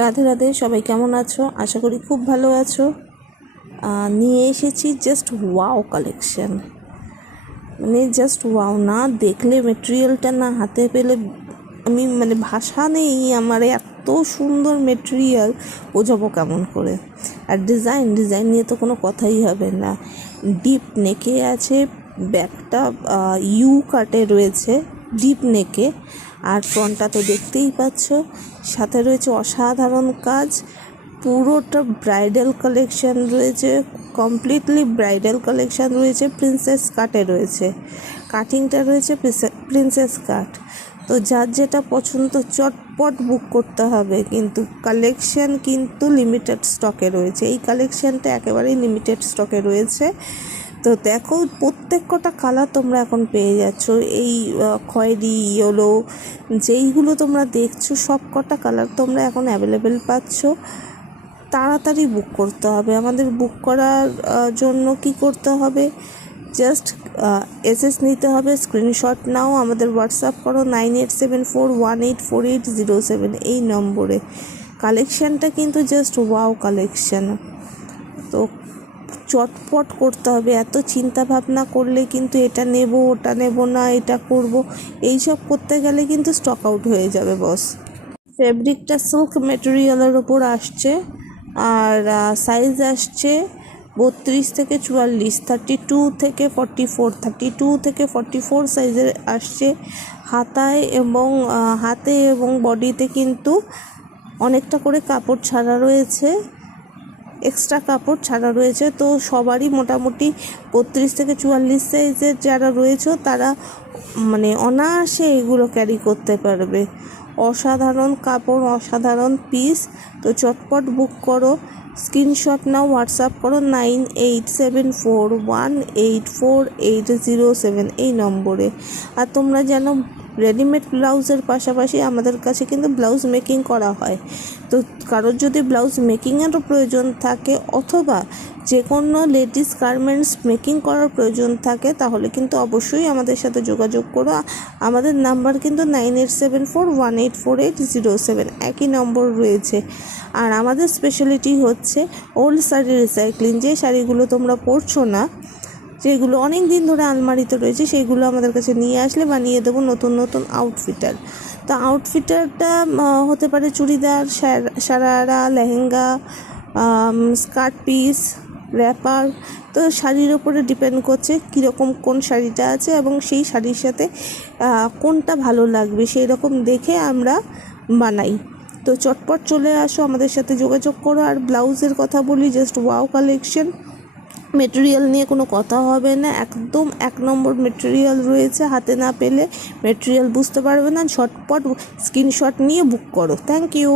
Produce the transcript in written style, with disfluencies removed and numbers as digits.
রাধে রাধে, সবাই কেমন আছো? আশা করি খুব ভালো আছো। নিয়ে এসেছি জাস্ট ওয়াও কালেকশন। মানে জাস্ট ওয়াও, না দেখলে মেটেরিয়ালটা, না হাতে পেলে আমি ভাষা নেই আমার, এত সুন্দর মেটেরিয়াল বোঝাবো কেমন করে। আর ডিজাইন নিয়ে তো কোনো কথাই হবে না। ডিপ নেকে আছে, ব্যাকটা ইউ কাটে রয়েছে ডিপ নেকে, আর ফ্রন্টটা তো দেখতেই পাচ্ছ। সাথে রয়েছে অসাধারণ কাজ, পুরোটা ব্রাইডাল কালেকশন রয়েছে, কমপ্লিটলি ব্রাইডাল কালেকশন রয়েছে। প্রিন্সেস কাটে রয়েছে, কাটিংটা রয়েছে প্রিন্সেস কাট। তো যার যেটা পছন্দ চটপট বুক করতে হবে, কিন্তু কালেকশন কিন্তু লিমিটেড স্টকে রয়েছে। এই কালেকশানটা একেবারেই লিমিটেড স্টকে রয়েছে। তো দেখো, প্রত্যেক কটা কালার তোমরা এখন পেয়ে যাচ্ছ। এই খয়েরি, ইয়েলো, যেইগুলো তোমরা দেখছো সব কটা কালার তোমরা এখন অ্যাভেলেবেল পাচ্ছ। তাড়াতাড়ি বুক করতে হবে। আমাদের বুক করার জন্য কি করতে হবে, জাস্ট এসএস নিতে হবে, স্ক্রিনশট নাও, আমাদের হোয়াটসঅ্যাপ করো 9874184807 এই নম্বরে। কালেকশানটা কিন্তু জাস্ট ওয়াও কালেকশান। তো চটপট করতে হবে, এত চিন্তা ভাবনা করলে কিন্তু এটা নেব ওটা নেব না, এটা করব, এইসব করতে গেলে কিন্তু স্টক আউট হয়ে যাবে বস। ফেব্রিকটা সিল্ক মেটেরিয়ালের ওপর আসছে, আর সাইজ আসছে 32 থেকে 44, 32 থেকে 44, 32 থেকে 44 সাইজের আসছে। হাতে এবং বডিতে কিন্তু অনেকটা করে কাপড় ছাড়া রয়েছে, এক্সট্রা কাপড় ছাড়া রয়েছে। তো সবারই মোটামুটি 32 থেকে 44 সাইজের যারা রয়েছে তারা অনায়াসে এগুলো ক্যারি করতে পারবে। অসাধারণ কাপড়, অসাধারণ পিস। তো চটপট বুক করো, স্ক্রিনশট নাও, হোয়াটসঅ্যাপ করো 9874184807 এই নম্বরে। আর তোমরা যেন রেডিমেড ব্লাউজের পাশাপাশি আমাদের কাছে কিন্তু ব্লাউজ মেকিং করা হয়। তো কারোর যদি ব্লাউজ মেকিংয়েরও প্রয়োজন থাকে অথবা যে কোনো লেডিস গার্মেন্টস মেকিং করার প্রয়োজন থাকে, তাহলে কিন্তু অবশ্যই আমাদের সাথে যোগাযোগ করো। আমাদের নাম্বার কিন্তু 9874184807 একই নম্বর রয়েছে। আর আমাদের স্পেশালিটি হচ্ছে ওল্ড শাড়ি রিসাইক্লিং। যে শাড়িগুলো তোমরা পরছো না, যেগুলো অনেক দিন ধরে আলমারিতে রয়েছে, সেইগুলো আমাদের কাছে নিয়ে আসলে বানিয়ে দেবো নতুন নতুন আউটফিটার। তো আউটফিটারটা হতে পারে churidar, sharara, lehenga, skirt piece, wrapper. তো শাড়ির ওপরে ডিপেন্ড করছে কীরকম কোন শাড়িটা আছে এবং সেই শাড়ির সাথে কোনটা ভালো লাগবে সেই রকম দেখে আমরা বানাই। তো চটপট চলে আসো, আমাদের সাথে যোগাযোগ করো। আর ব্লাউজের কথা বলি, জাস্ট ওয়াও কালেকশন। মেটেরিয়াল নিয়ে কোনো কথা হবে না, একদম 1 নম্বর মেটেরিয়াল রয়েছে। হাতে না পেলে মেটেরিয়াল বুঝতে পারবে না। ঝটপট স্ক্রিনশট নিয়ে বুক করো। Thank you.